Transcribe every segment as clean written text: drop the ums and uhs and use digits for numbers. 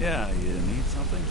Yeah, you need something?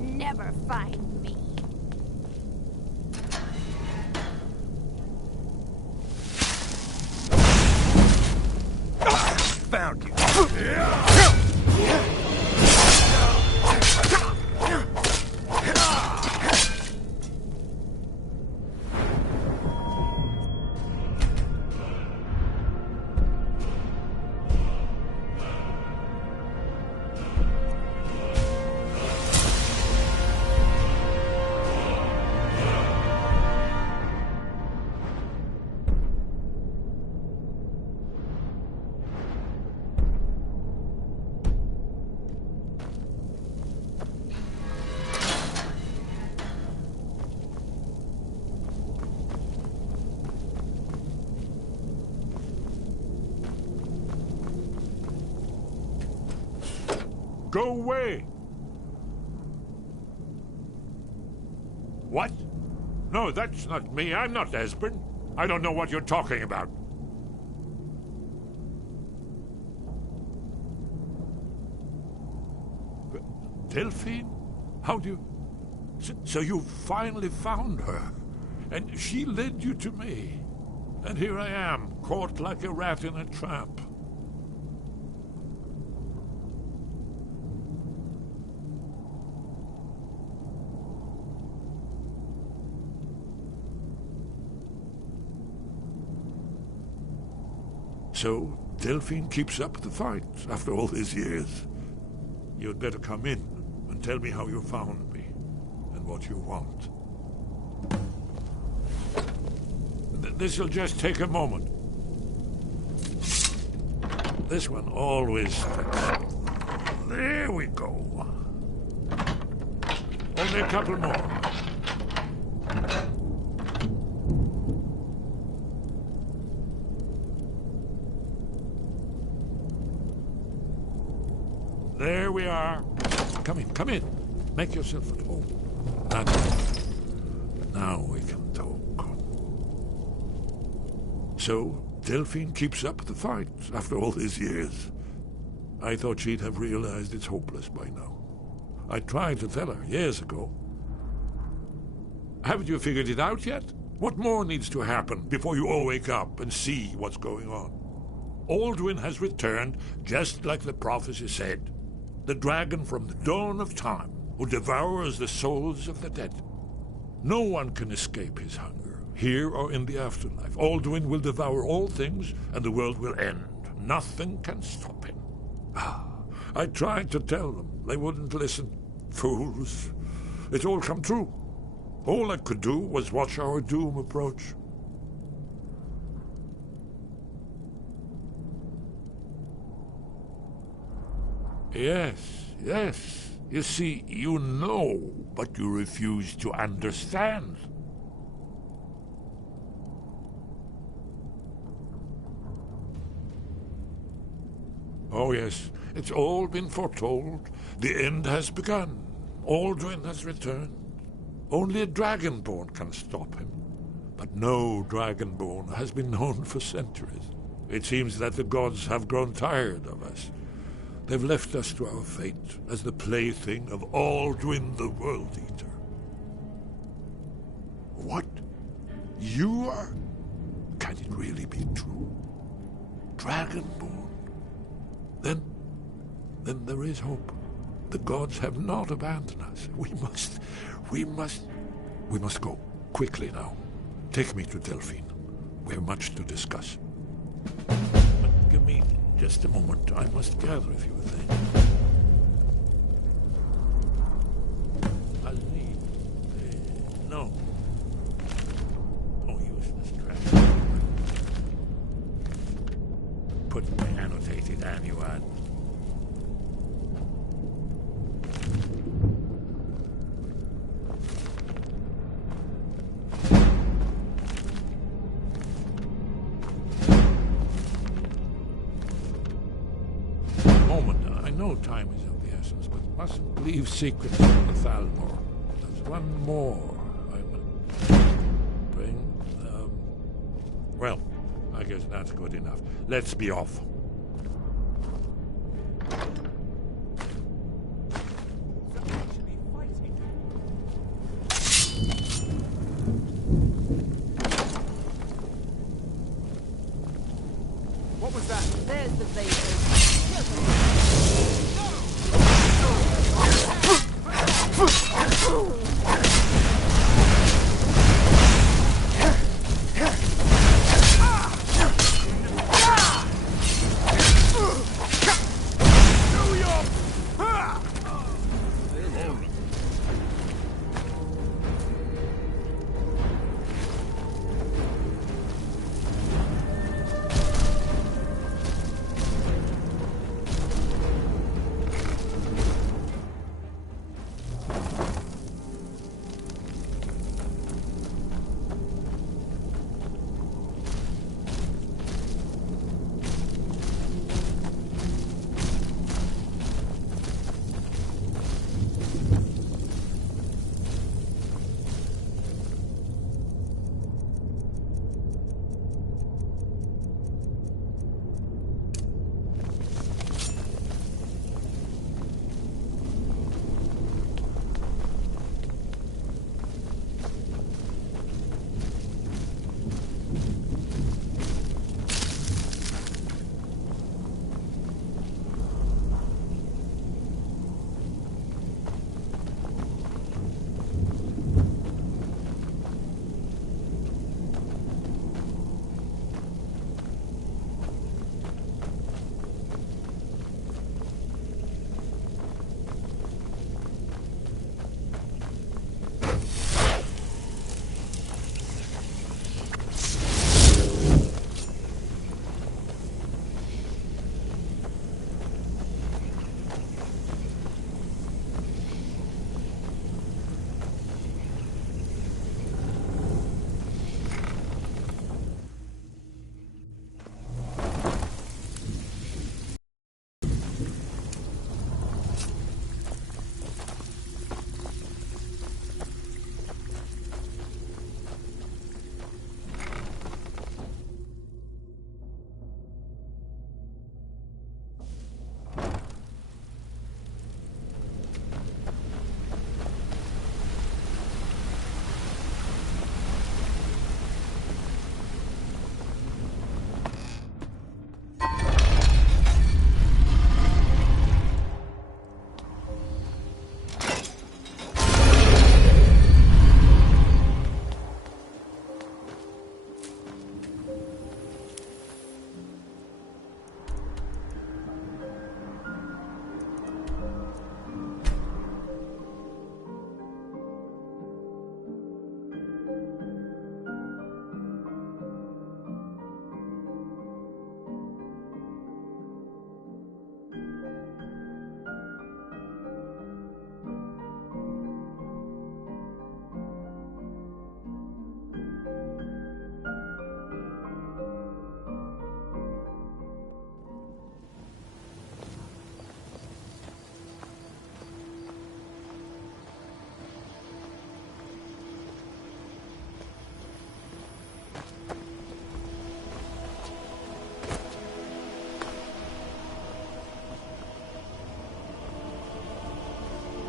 Never find me. Found you. Go away! What? No, that's not me. I'm not Esbern. I don't know what you're talking about. Delphine? How do you... So you finally found her, and she led you to me. And here I am, caught like a rat in a trap. So, Delphine keeps up the fight after all these years. You'd better come in and tell me how you found me and what you want. This'll just take a moment. This one always fits. There we go. Only a couple more. There we are. Come in, come in. Make yourself at home. Now we can talk. So, Delphine keeps up the fight after all these years. I thought she'd have realized it's hopeless by now. I tried to tell her years ago. Haven't you figured it out yet? What more needs to happen before you all wake up and see what's going on? Alduin has returned just like the prophecy said. The dragon from the dawn of time who devours the souls of the dead. No one can escape his hunger, here or in the afterlife. Alduin will devour all things and the world will end. Nothing can stop him. I tried to tell them. They wouldn't listen. Fools. It's all come true. All I could do was watch our doom approach. Yes. You see, you know, but you refuse to understand. Oh, yes, it's all been foretold. The end has begun. Alduin has returned. Only a dragonborn can stop him. But no dragonborn has been known for centuries. It seems that the gods have grown tired of us. They've left us to our fate as the plaything of Alduin the World Eater. What? You are? Can it really be true? Dragonborn? Then there is hope. The gods have not abandoned us. We must go. Quickly now. Take me to Delphine. We have much to discuss. But give me just a moment. I must gather a few things. I'll need... no. Oh, useless trash. Put my annotated annuad. I know time is of the essence, but mustn't leave secrets from the Thalmor. There's one more I must bring. Well, I guess that's good enough. Let's be off. What was that? There's the base.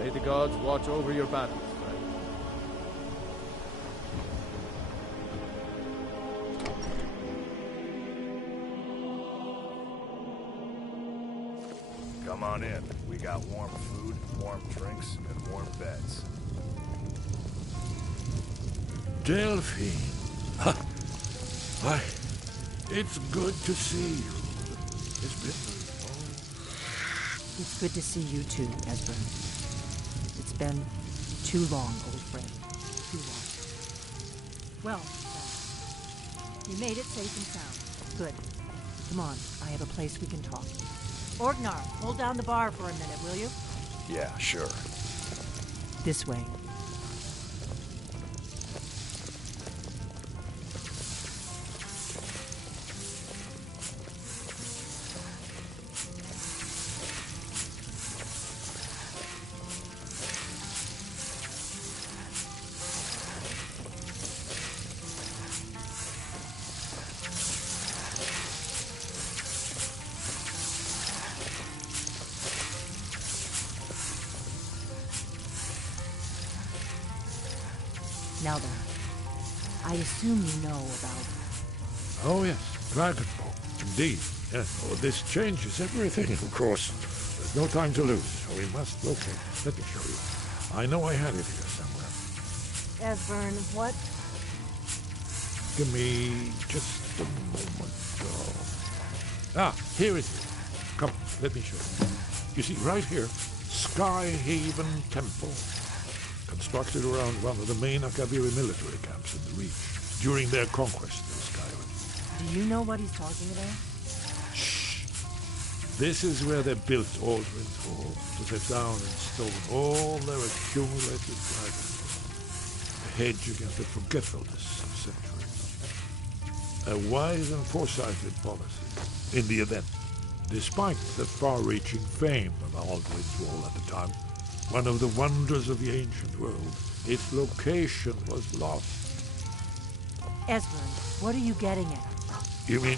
May the gods watch over your battles, friend. Come on in. We got warm food, warm drinks, and warm beds. Delphine. Why, it's good to see you. It's been It's good to see you too, Esbern. It's been too long, old friend. Too long. Well, you made it safe and sound. Good. Come on, I have a place we can talk. Orgnar, hold down the bar for a minute, will you? Yeah, sure. This way. Now then, I assume you know about... Oh, yes, Dragonborn. Indeed. Yes. Oh, this changes everything, of course. There's no time to lose, so we must locate. Let me show you. I know I had it here somewhere. Esbern, what? Give me just a moment. Here it is. Come, let me show you. You see, right here, Skyhaven Temple. Constructed around one of the main Akaviri military camps in the Reach during their conquest of Skyrim. Do you know what he's talking about? Shh! This is where they built Aldrin's Wall to set down and stone all their accumulated dragons. A hedge against the forgetfulness of centuries. A wise and foresighted policy in the event. Despite the far-reaching fame of Aldrin's Wall at the time, one of the wonders of the ancient world, its location was lost. Esbern, what are you getting at? You mean,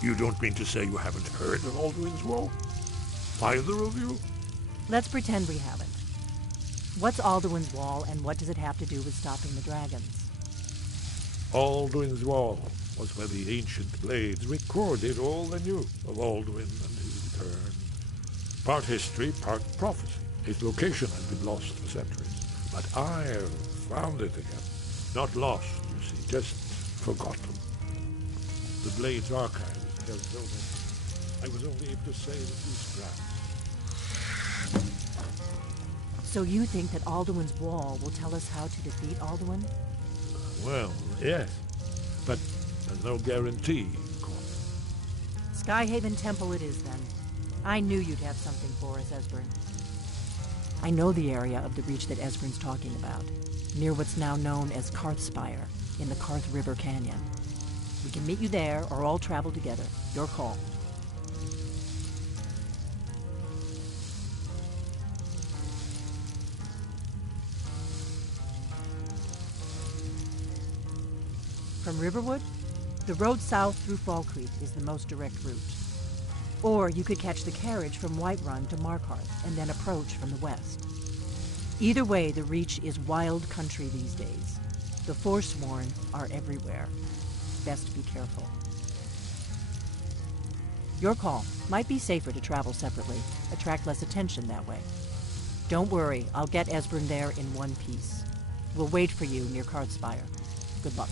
you don't mean to say you haven't heard of Aldrin's Wall? Either of you? Let's pretend we haven't. What's Alduin's Wall, and what does it have to do with stopping the dragons? Aldrin's Wall was where the ancient blades recorded all they knew of Alduin and his return. Part history, part prophecy. Its location had been lost for centuries, but I found it again. Not lost, you see, just forgotten. The Blade's archives held so many. I was only able to save a few scraps. So you think that Alduin's Wall will tell us how to defeat Alduin? Well, yes, but there's no guarantee, of course. Skyhaven Temple it is, then. I knew you'd have something for us, Esbern. I know the area of the Reach that Esbern's talking about, near what's now known as Karthspire, in the Karth River Canyon. We can meet you there, or all travel together. Your call. From Riverwood, the road south through Fall Creek is the most direct route. Or you could catch the carriage from Whiterun to Markarth and then approach from the west. Either way, the Reach is wild country these days. The Forsworn are everywhere. Best be careful. Your call. Might be safer to travel separately. Attract less attention that way. Don't worry, I'll get Esbern there in one piece. We'll wait for you near Karthspire. Good luck.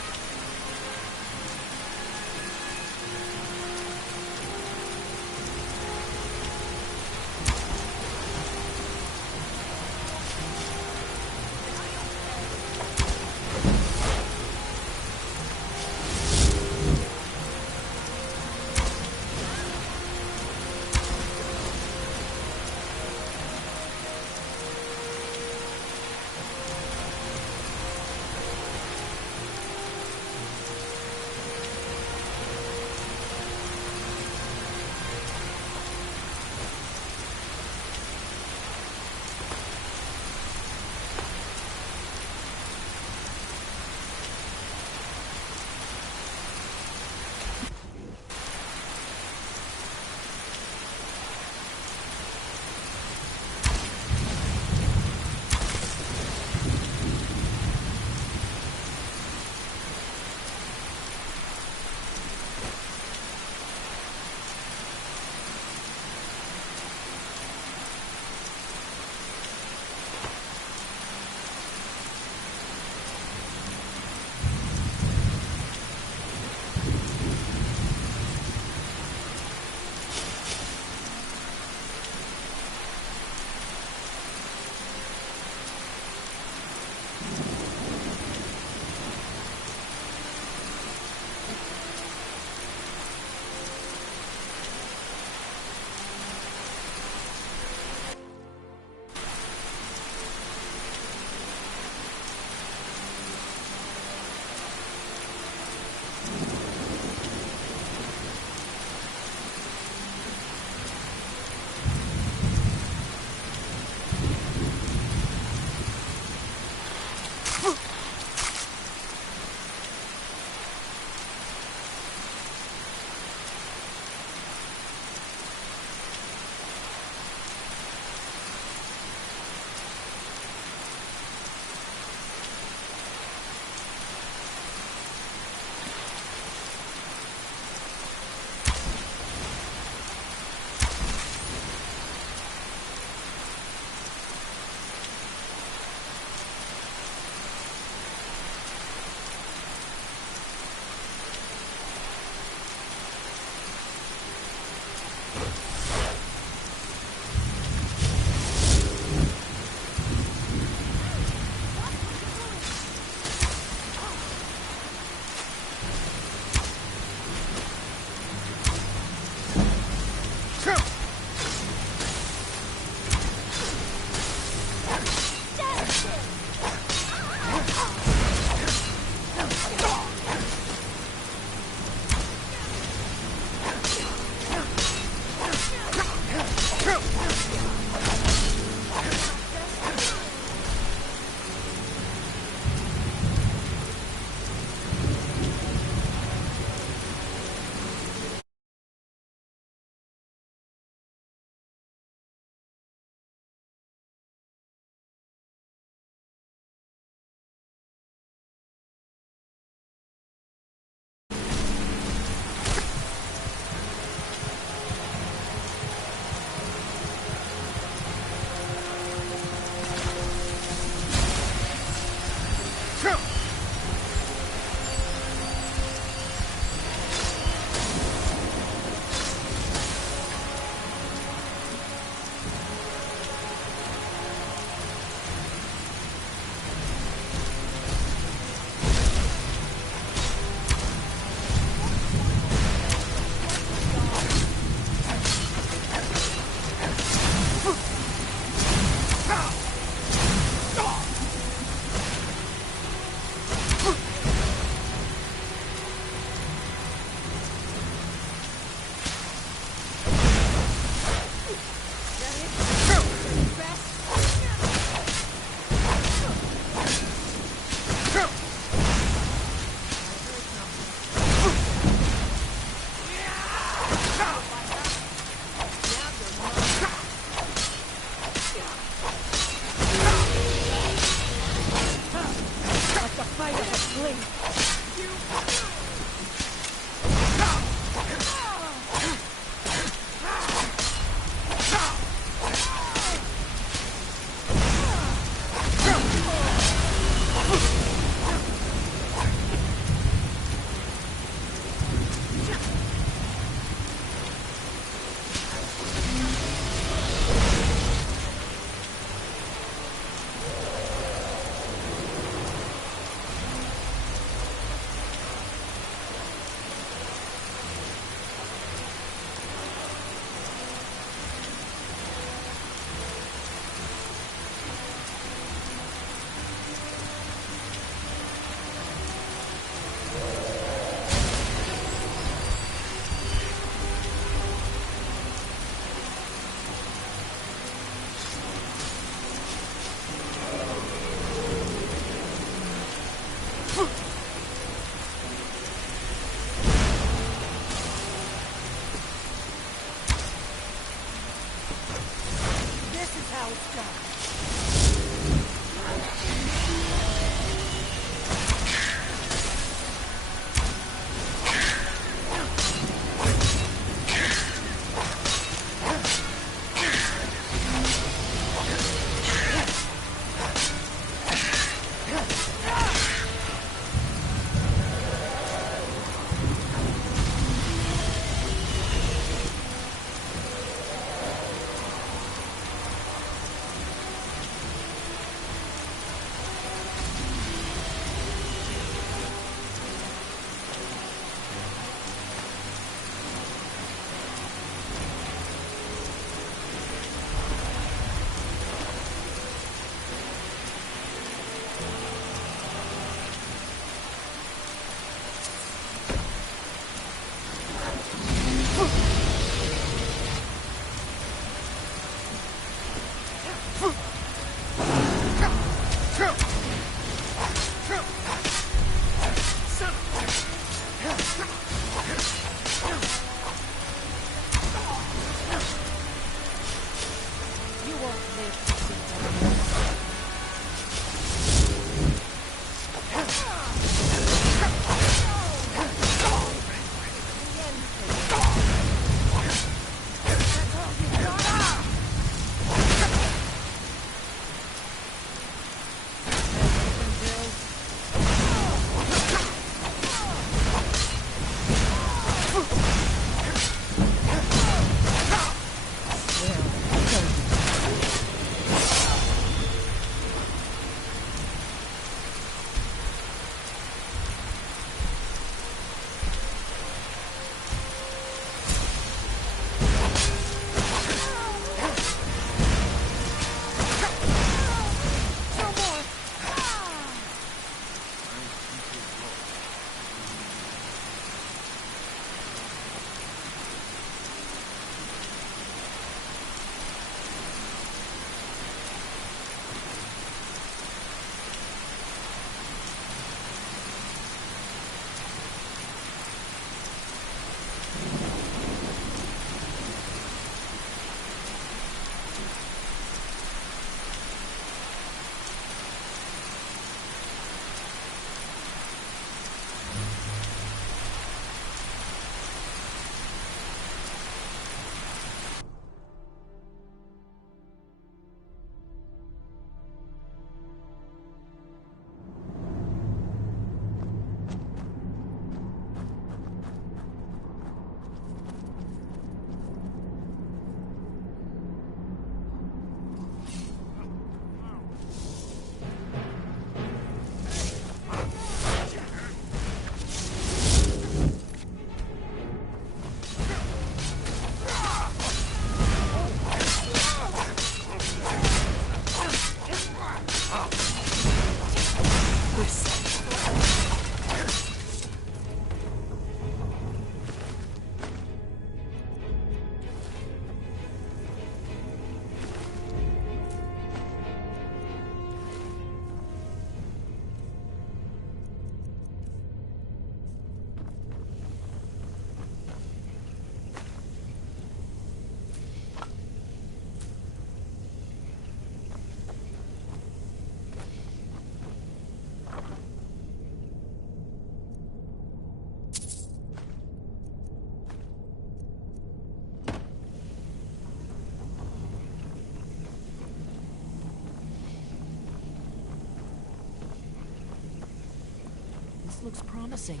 looks promising.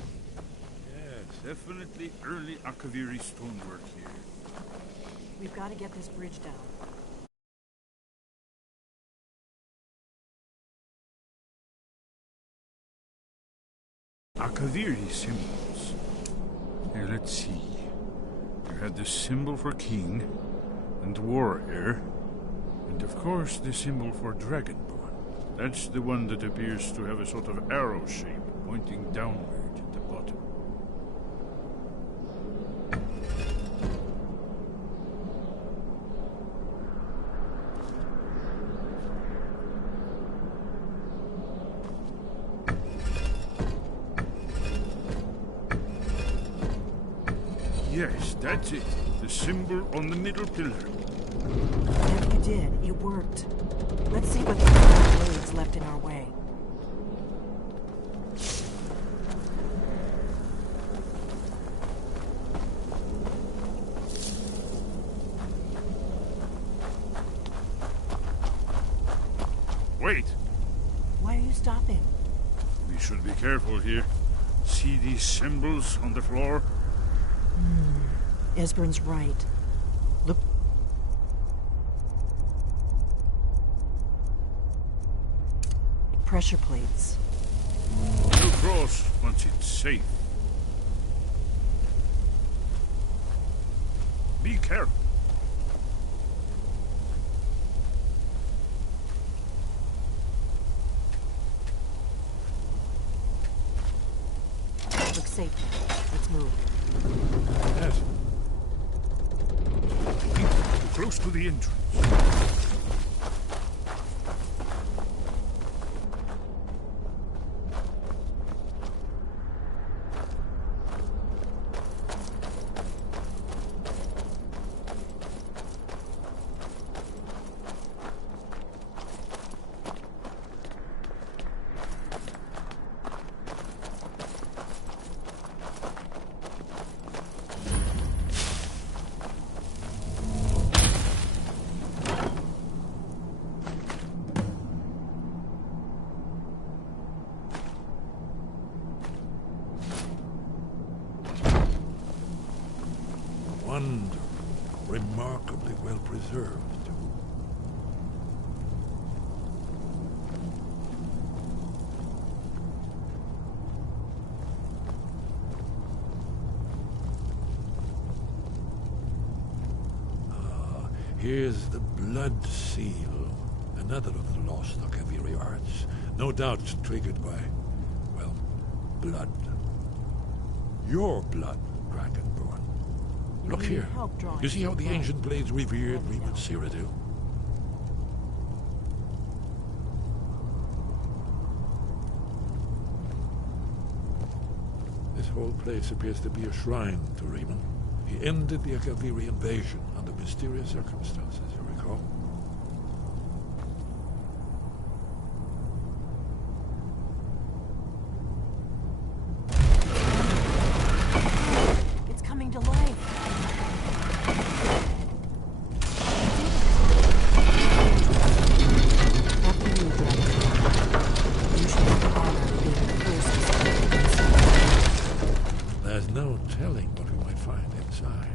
Yes, definitely early Akaviri stonework here. We've got to get this bridge down. Akaviri symbols. Here, let's see. You had the symbol for king and warrior, and of course the symbol for dragonborn. That's the one that appears to have a sort of arrow shape pointing downward at the bottom. Yes, that's it. The symbol on the middle pillar. Whatever you did, it worked. Let's see what the other blades left in our way. Wait! Why are you stopping? We should be careful here. See these symbols on the floor? Esbern's right. Look. Pressure plates. We'll cross once it's safe. Be careful. Looks safe now. Let's move. Yes. We're close to the entrance. Wonderful. Remarkably well preserved, too. Here's the blood seal, another of the lost Akaviri arts, no doubt triggered by, well, blood. Your blood, Dragonborn. Look here. You see how the ancient blades revered me with Cyrodiil? This whole place appears to be a shrine to Riemann. He ended the Akaviri invasion under mysterious circumstances, you recall? It's coming to life. After you, Dragon. You should have the honor of being the first to see it. There's no telling what we might find inside.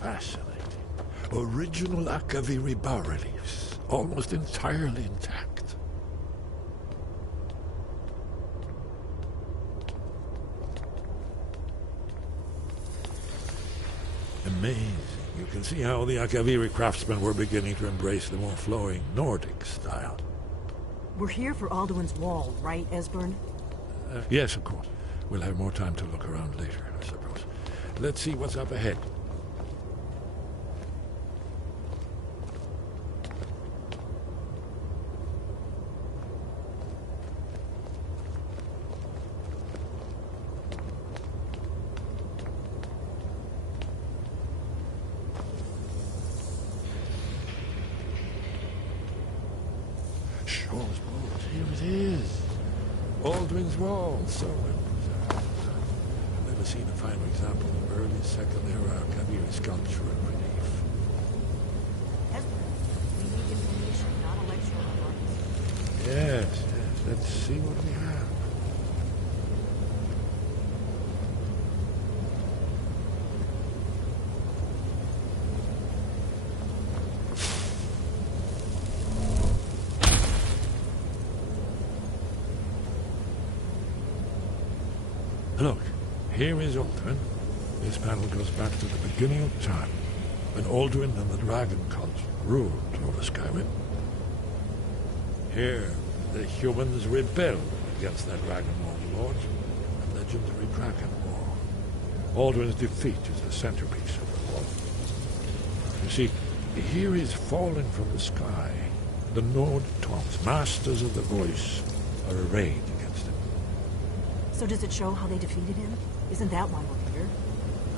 Fascinating. Original Akaviri bas-reliefs, almost entirely intact. Amazing. You can see how the Akaviri craftsmen were beginning to embrace the more flowing Nordic style. We're here for Alduin's Wall, right, Esbern? Yes, of course. We'll have more time to look around later, I suppose. Let's see what's up ahead. suppose. Here it is. Alduin's Wall. So impressive. I've never seen a finer example of early Second Era Kaviri sculpture and relief. Esper, we need information, not a lecture on art. Yes. Let's see what we have. Look, here is Alduin. This panel goes back to the beginning of time, when Alduin and the Dragon Cult ruled over Skyrim. Here, the humans rebelled against their Dragonborn lords, and legendary Dragon War. Alduin's defeat is the centerpiece of the war. You see, here is fallen from the sky. The Nord Tongs, masters of the voice, are arrayed against him. So does it show how they defeated him? Isn't that why we're here?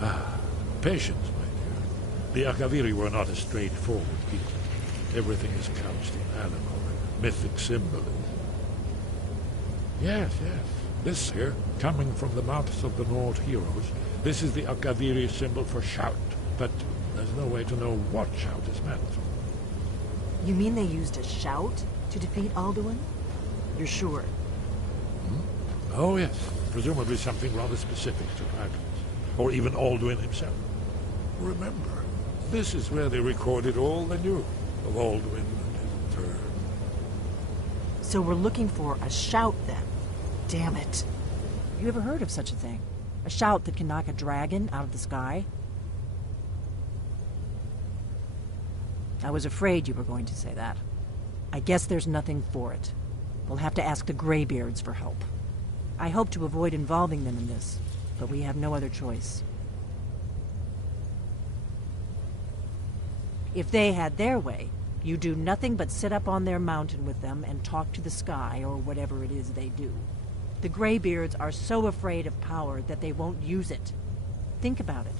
Ah, patience, my dear. The Akaviri were not a straightforward people. Everything is couched in allegory, mythic symbolism. Yes. This here, coming from the mouths of the Nord heroes, this is the Akaviri symbol for shout, but there's no way to know what shout is meant. You mean they used a shout to defeat Alduin? You're sure? Oh, yes. Presumably something rather specific to dragons, or even Alduin himself. Remember, this is where they recorded all they knew of Alduin and his turn. So we're looking for a shout then. Damn it. You ever heard of such a thing? A shout that can knock a dragon out of the sky? I was afraid you were going to say that. I guess there's nothing for it. We'll have to ask the Greybeards for help. I hope to avoid involving them in this, but we have no other choice. If they had their way, you do nothing but sit up on their mountain with them and talk to the sky or whatever it is they do. The Greybeards are so afraid of power that they won't use it. Think about it.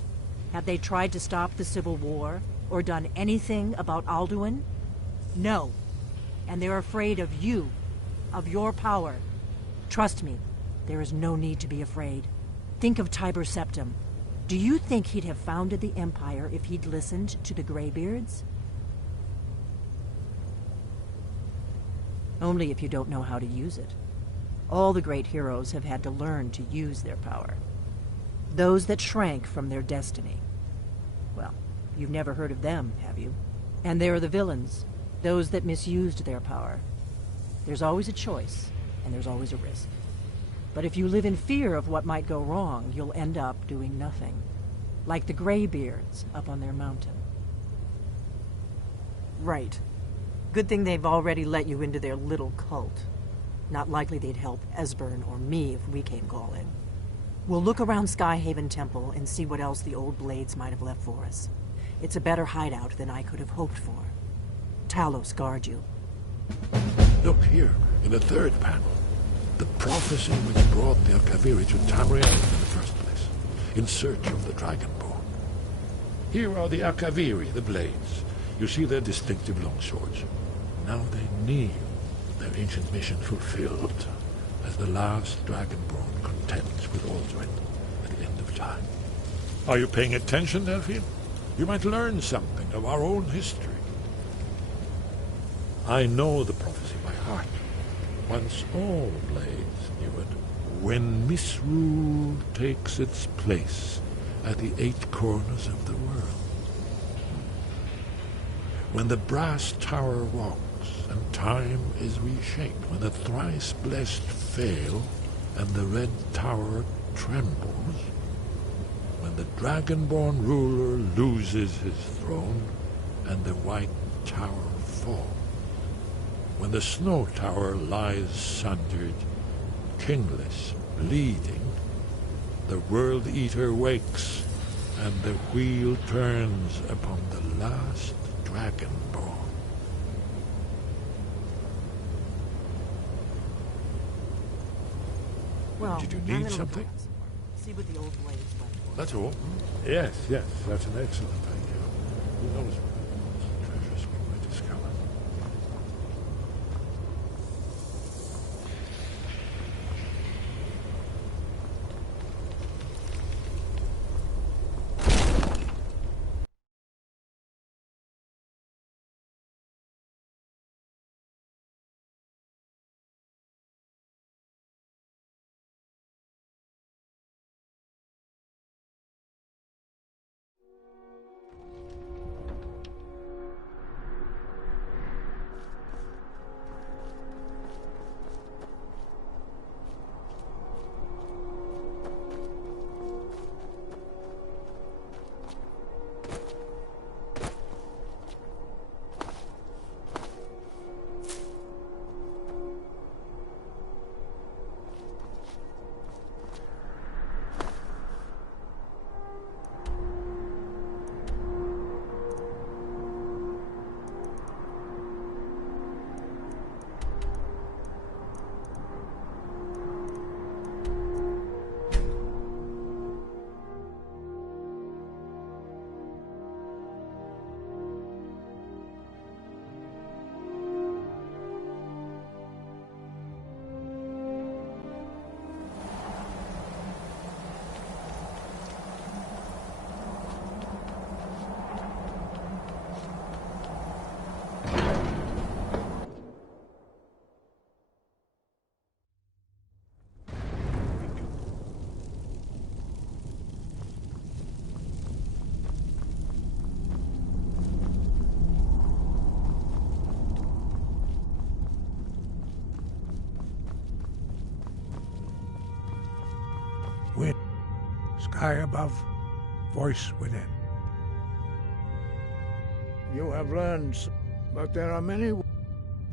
Have they tried to stop the Civil War or done anything about Alduin? No. And they're afraid of you, of your power. Trust me, there is no need to be afraid. Think of Tiber Septim. Do you think he'd have founded the Empire if he'd listened to the Greybeards? Only if you don't know how to use it. All the great heroes have had to learn to use their power. Those that shrank from their destiny. Well, you've never heard of them, have you? And there are the villains, those that misused their power. There's always a choice, and there's always a risk. But if you live in fear of what might go wrong, you'll end up doing nothing. Like the Greybeards up on their mountain. Right. Good thing they've already let you into their little cult. Not likely they'd help Esbern or me if we came calling. We'll look around Skyhaven Temple and see what else the old blades might have left for us. It's a better hideout than I could have hoped for. Talos guard you. Look here, in the third panel. The prophecy which brought the Akaviri to Tamriel in the first place, in search of the Dragonborn. Here are the Akaviri, the blades. You see their distinctive long swords. Now they kneel, their ancient mission fulfilled, as the last Dragonborn contends with Alduin at the end of time. Are you paying attention, Delphine? You might learn something of our own history. I know the prophecy by heart. Once all blades knew it, when misrule takes its place at the 8 corners of the world. When the brass tower walks and time is reshaped, when the thrice blessed fail and the red tower trembles, when the dragonborn ruler loses his throne and the white tower falls, when the snow tower lies sundered, kingless, bleeding, the World Eater wakes, and the wheel turns upon the last Dragonborn. Well, Did you I'm need gonna something? look around some more. See what the old blades went for. That's all. Yes, that's an excellent idea. Who knows what treasures we might discover. Wind, sky above, voice within. You have learned, but there are many.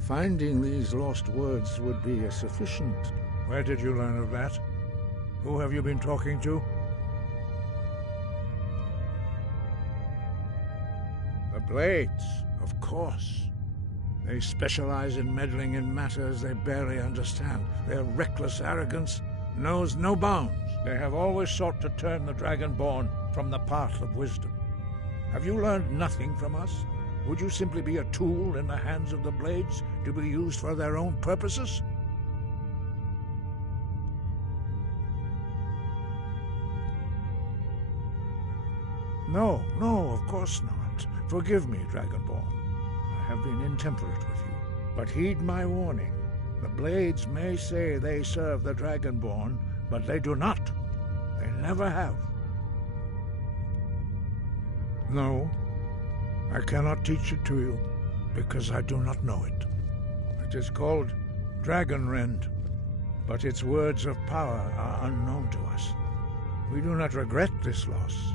Finding these lost words would be sufficient. Where did you learn of that? Who have you been talking to? The Blades, of course. They specialize in meddling in matters they barely understand. Their reckless arrogance knows no bounds. They have always sought to turn the Dragonborn from the path of wisdom. Have you learned nothing from us? Would you simply be a tool in the hands of the Blades to be used for their own purposes? No, of course not. Forgive me, Dragonborn. I have been intemperate with you. But heed my warning. The Blades may say they serve the Dragonborn, but they do not. They never have. No, I cannot teach it to you, because I do not know it. It is called Dragonrend, but its words of power are unknown to us. We do not regret this loss.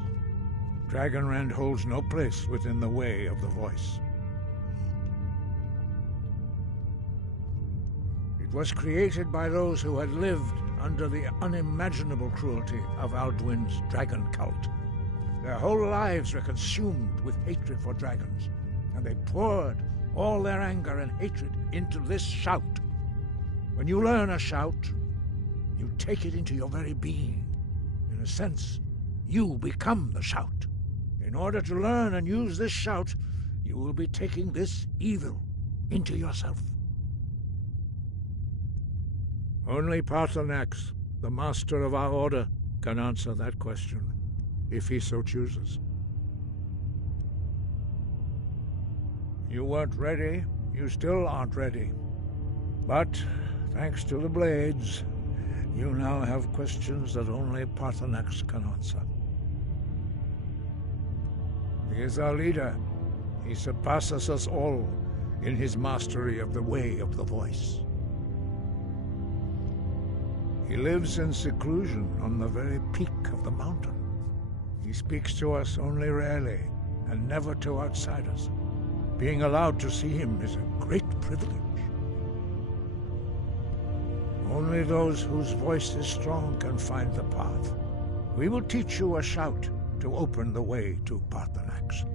Dragonrend holds no place within the way of the voice. It was created by those who had lived under the unimaginable cruelty of Alduin's dragon cult. Their whole lives were consumed with hatred for dragons, and they poured all their anger and hatred into this shout. When you learn a shout, you take it into your very being. In a sense, you become the shout. In order to learn and use this shout, you will be taking this evil into yourself. Only Paarthurnax, the master of our order, can answer that question, if he so chooses. You weren't ready. You still aren't ready. But, thanks to the Blades, you now have questions that only Paarthurnax can answer. He is our leader. He surpasses us all in his mastery of the way of the voice. He lives in seclusion on the very peak of the mountain. He speaks to us only rarely, and never to outsiders. Being allowed to see him is a great privilege. Only those whose voice is strong can find the path. We will teach you a shout to open the way to Paarthurnax.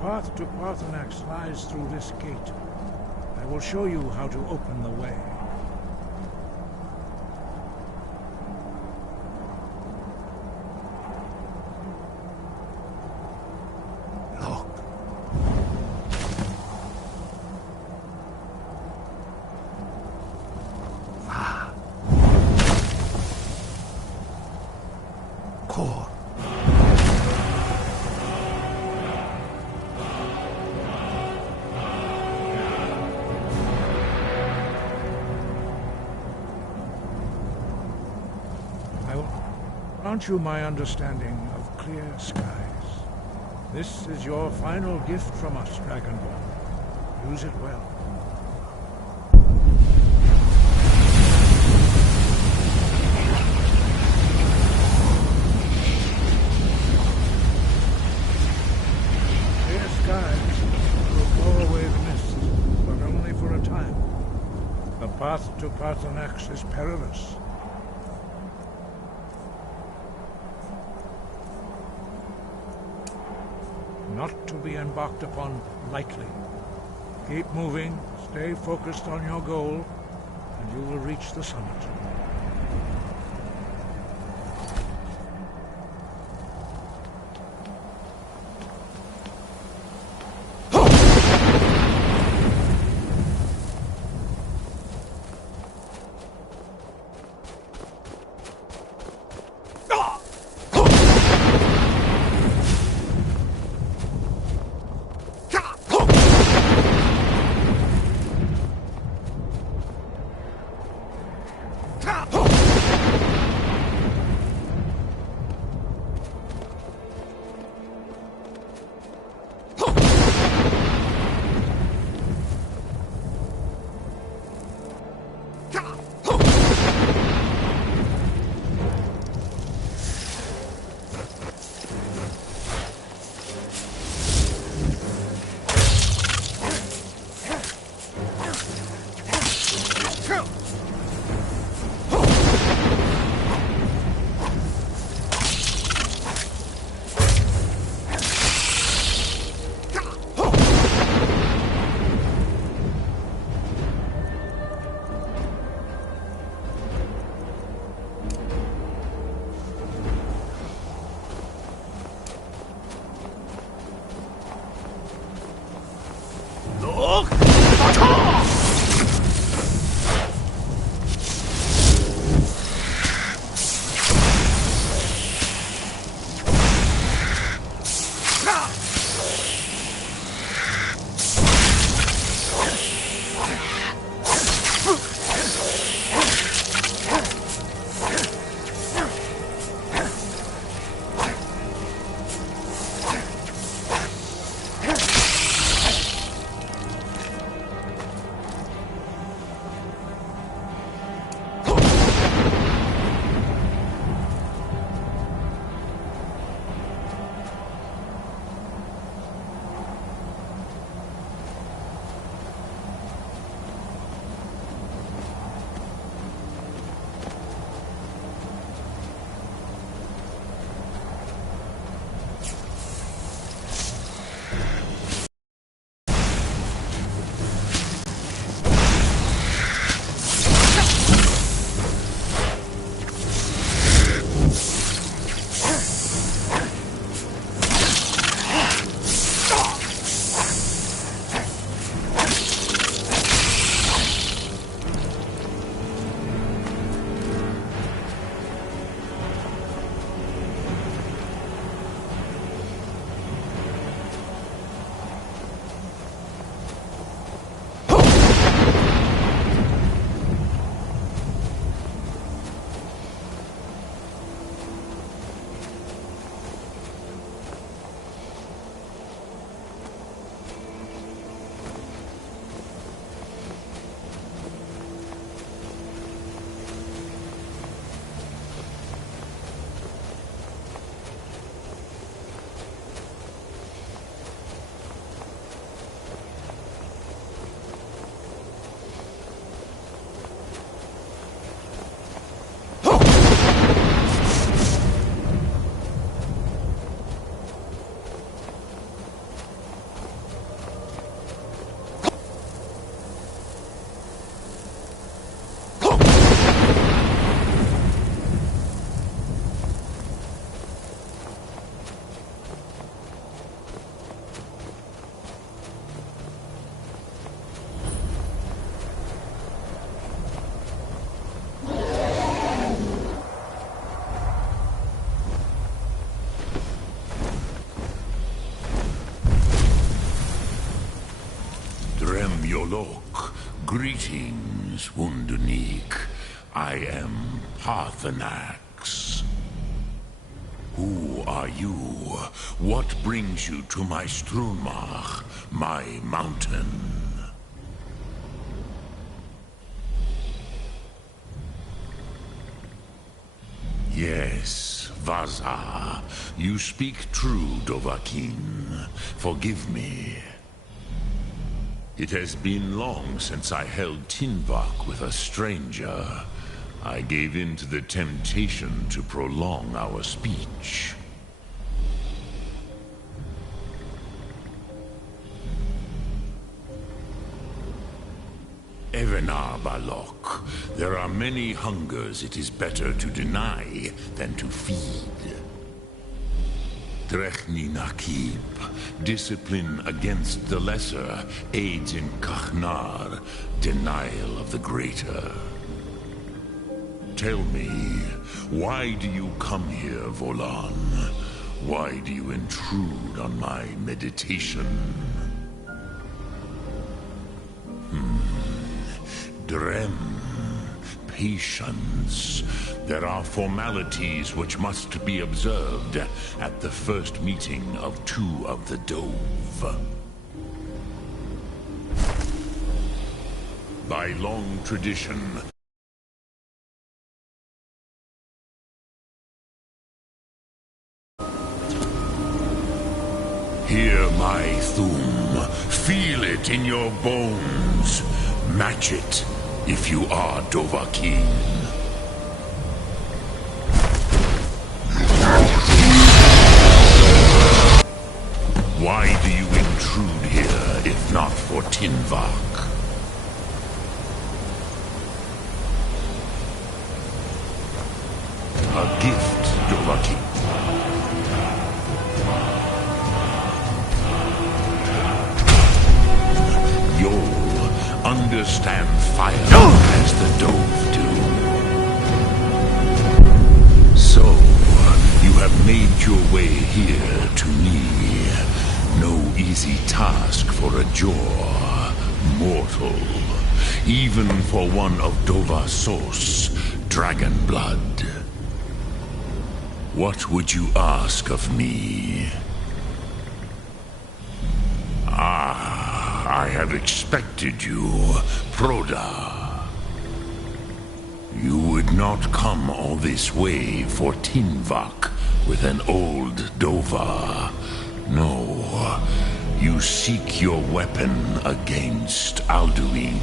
path to Parthenax lies through this gate. I will show you how to open the way. Grant you my understanding of clear skies. This is your final gift from us, Dragonborn. Use it well. Clear skies will blow away the mist, but only for a time. The path to Parthenax is perilous. Not to be embarked upon lightly. Keep moving, stay focused on your goal, and you will reach the summit. Bolok. Greetings, Wunderneek. I am Parthenax. Who are you? What brings you to my Strunmach, my mountain? Yes, Vaza. You speak true, Dovahkiin. Forgive me. It has been long since I held Tinvak with a stranger. I gave in to the temptation to prolong our speech. Evenar Balok, there are many hungers it is better to deny than to feed. Drechni Nakib, discipline against the lesser, aids in Kachnar, denial of the greater. Tell me, why do you come here, Volan? Why do you intrude on my meditation? Drem, patience. There are formalities which must be observed at the first meeting of two of the Dove. By long tradition, hear my thum, feel it in your bones, match it if you are Dovahkiin. Why do you intrude here if not for Tinvak? A gift, Dovahkiin. Understand fire as the Dove do. So, you have made your way here to me. No easy task for a Jor, mortal. Even for one of Dova Sos, dragon blood. What would you ask of me? I had expected you, Proda. You would not come all this way for Tinvak with an old Dova. No, you seek your weapon against Alduin.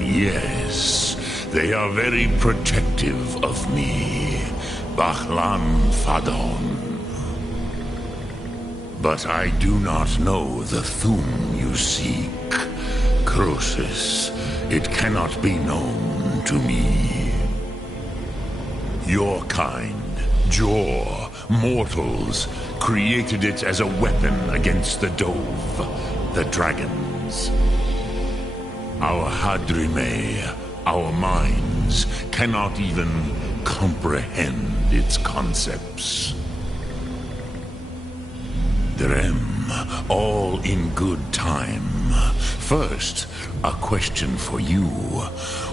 Yes, they are very protective of me. Bahlan Fadon. But I do not know the Thum you seek. Croesus, it cannot be known to me. Your kind, Jor, mortals, created it as a weapon against the Dove, the dragons. Our Hadrime, our minds, cannot even comprehend its concepts. Drem, all in good time. First, a question for you.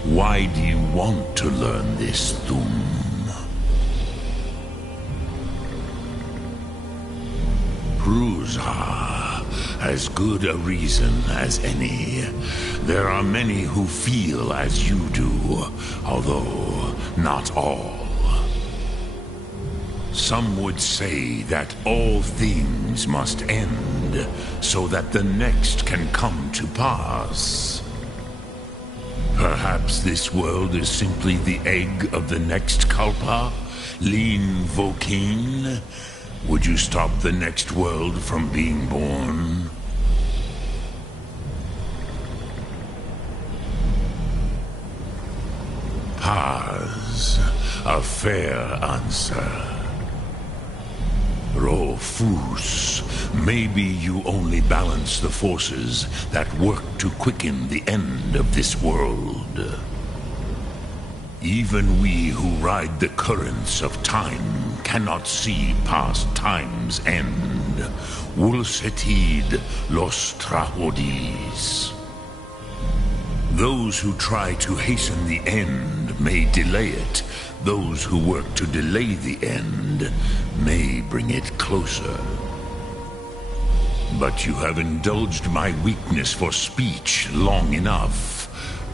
Why do you want to learn this Thum? Prusa, as good a reason as any. There are many who feel as you do, although not all. Some would say that all things must end, so that the next can come to pass. Perhaps this world is simply the egg of the next Kalpa, Lean Vokin. Would you stop the next world from being born? Paz, a fair answer. Rofus, maybe you only balance the forces that work to quicken the end of this world. Even we who ride the currents of time cannot see past time's end. Wulsetid los trahodis. Those who try to hasten the end may delay it. Those who work to delay the end may bring it closer. But you have indulged my weakness for speech long enough.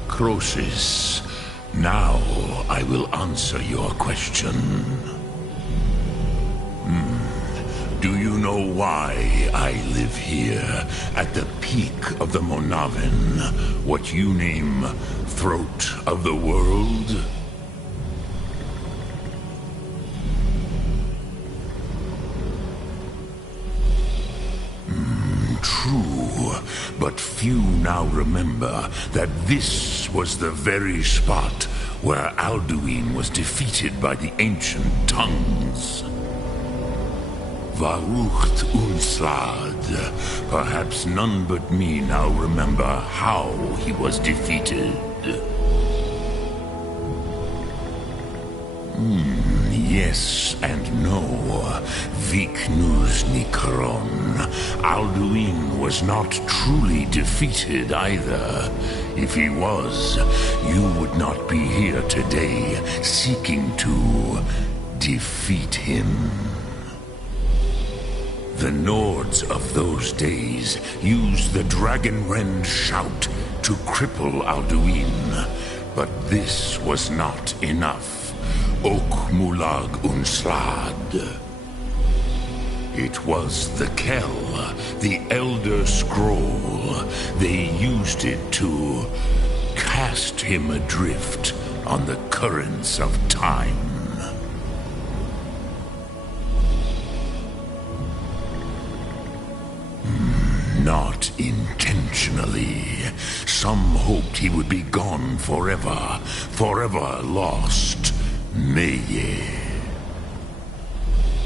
Croesus, now I will answer your question. Do you know why I live here, at the peak of the Monavin, what you name Throat of the World? True, but few now remember that this was the very spot where Alduin was defeated by the ancient tongues. Varucht Unslad. Perhaps none but me now remember how he was defeated. Yes and no. Viknus Nikron. Alduin was not truly defeated either. If he was, you would not be here today seeking to defeat him. The Nords of those days used the Dragonrend shout to cripple Alduin, but this was not enough. Ok Mulag Unslad. It was the Kell, the Elder Scroll. They used it to cast him adrift on the currents of time. Not intentionally. Some hoped he would be gone forever, forever lost. Meye.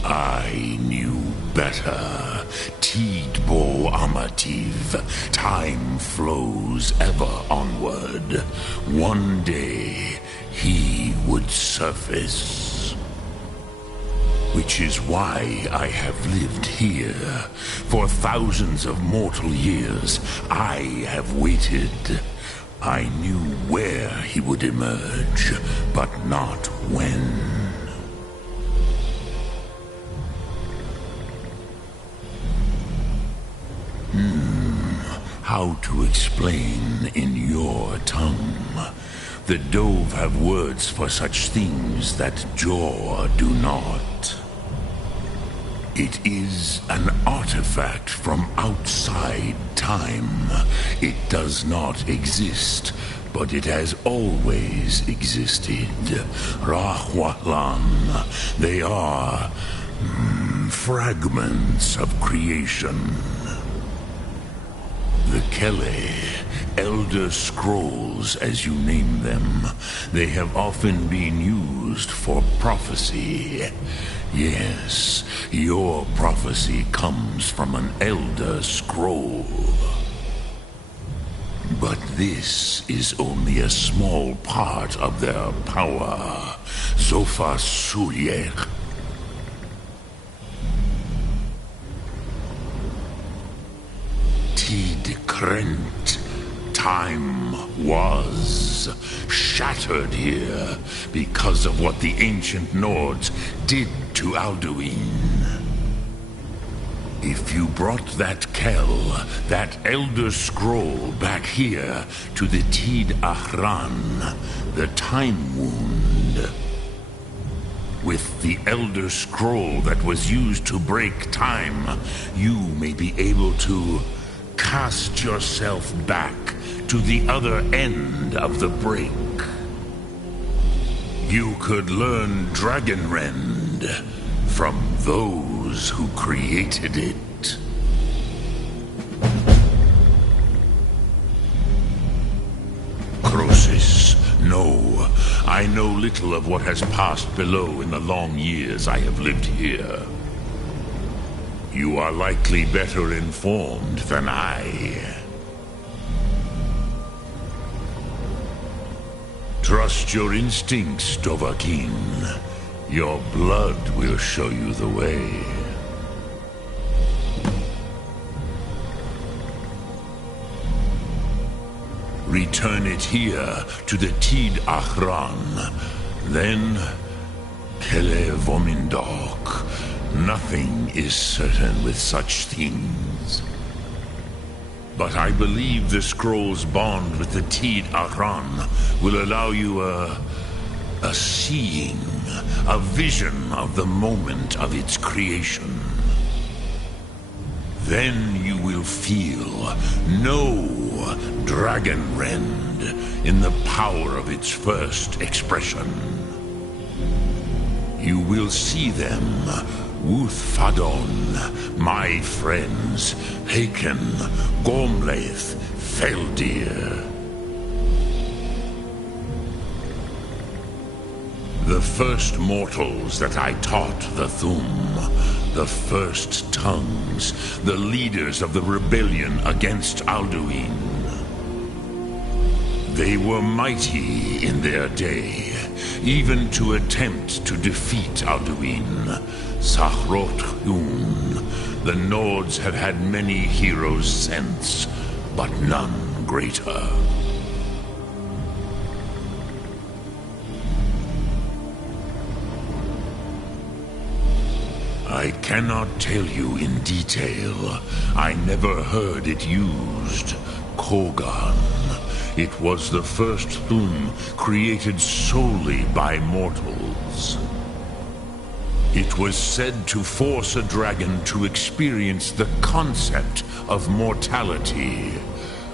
I knew better. Tidbo Amativ. Time flows ever onward. One day he would surface. Which is why I have lived here. For thousands of mortal years, I have waited. I knew where he would emerge, but not when. How to explain in your tongue? The Dove have words for such things that Jor do not. It is an artifact from outside time. It does not exist, but it has always existed. Rahwalan. They are fragments of creation. The Kele, Elder Scrolls as you name them, they have often been used for prophecy. Yes, your prophecy comes from an Elder Scroll. But this is only a small part of their power. Zofa Sulyech. Tid Krent. Time was shattered here because of what the ancient Nords did to Alduin. If you brought that Kell, that Elder Scroll back here to the Tid Ahran, the Time Wound, with the Elder Scroll that was used to break time, you may be able to cast yourself back to the other end of the break. You could learn Dragonrend from those who created it. Croesus, no. I know little of what has passed below in the long years I have lived here. You are likely better informed than I. Trust your instincts, Dovahkiin. Your blood will show you the way. Return it here to the Tid Achran. Then, Kele Vomindok. Nothing is certain with such things. But I believe the scroll's bond with the Tid Achran will allow you a seeing, a vision of the moment of its creation. Then you will feel, know Dragonrend in the power of its first expression. You will see them, Wuthfadon, my friends, Haken, Gormlaith, Feldir. The first mortals that I taught the Thum, the first tongues, the leaders of the rebellion against Alduin. They were mighty in their day, even to attempt to defeat Alduin. Sahrot-Hun, the Nords have had many heroes since, but none greater. I cannot tell you in detail. I never heard it used. Kogan. It was the first Thum created solely by mortals. It was said to force a dragon to experience the concept of mortality.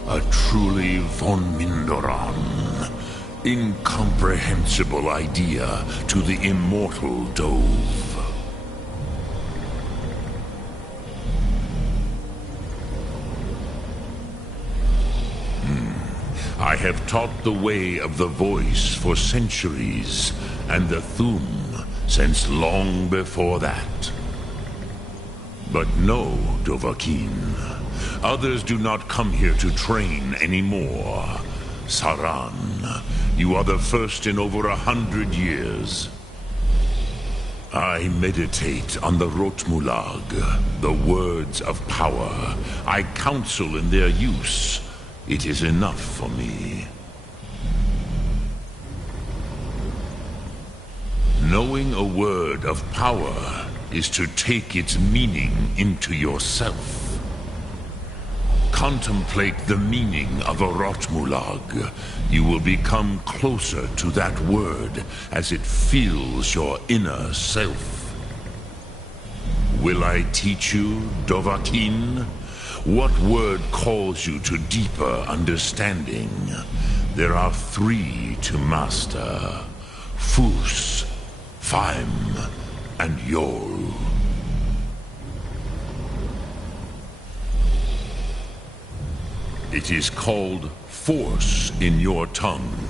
A truly von Mindoran. Incomprehensible idea to the immortal Dove. I have taught the way of the voice for centuries, and the Thum since long before that. But no, Dovahkiin. Others do not come here to train anymore. Saran, you are the first in over 100 years. I meditate on the Rotmulag, the words of power. I counsel in their use. It is enough for me. Knowing a word of power is to take its meaning into yourself. Contemplate the meaning of a Rotmulag. You will become closer to that word as it fills your inner self. Will I teach you, Dovahkiin? What word calls you to deeper understanding? There are 3 to master. Fus, Faim, and Yol. It is called force in your tongue.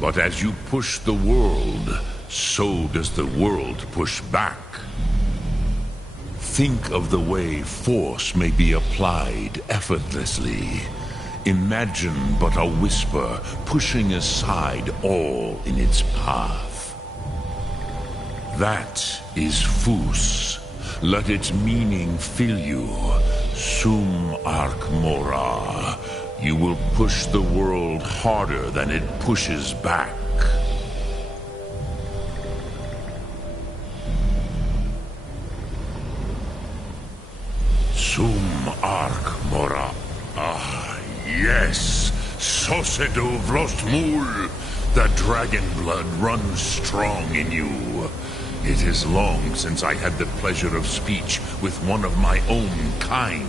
But as you push the world, so does the world push back. Think of the way force may be applied effortlessly. Imagine but a whisper pushing aside all in its path. That is Fus. Let its meaning fill you. Sum Ark Mora. You will push the world harder than it pushes back. Sum Ark Mora. Ah, yes. Sosedo Vrostmul. The dragon blood runs strong in you. It is long since I had the pleasure of speech with one of my own kind.